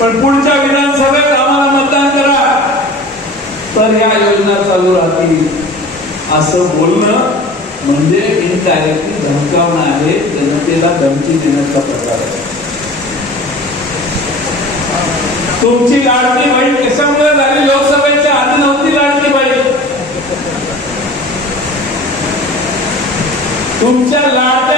पण पुढच्या विधानसभेत आम्हाला मतदान करा. तर या योजना चालू राहतील. असं बोलणं म्हणजे इनडायरेक्टली धमकावणं आहे. जनतेला धमकी देण्याचा प्रकार आहे. तुमची लाडकी बहीण कशामुळे झाली लोकसभेच्या आधी नव्हती लाडकी बहीण. तुमच्या लाडक्या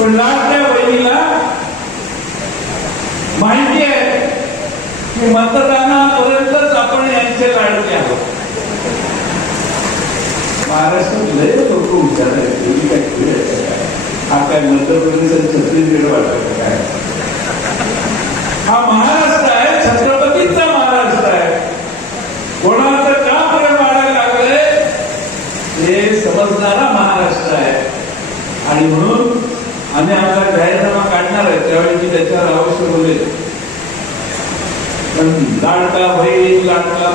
पण लाडक्या बहिणीला माहिती आहे की मतदानापर्यंतच आपण यांचे लाडके आहोत. महाराष्ट्रात लय लोक विचार? हा काय मध्य प्रदेश आणि छत्तीसगड वाटत काय? हा महाराष्ट्र आहे छत्रपतींचा महाराष्ट्र आहे. कोणाचं का प्रेम वाढायला लागलंय? हे समजणारा महाराष्ट्र आहे. आणि म्हणून आम्ही आमचा जाहीरनामा काढणार आहे त्यावेळी मी त्याच्यावर अवश्य बोलेल. पण लाडका बहीण लाडका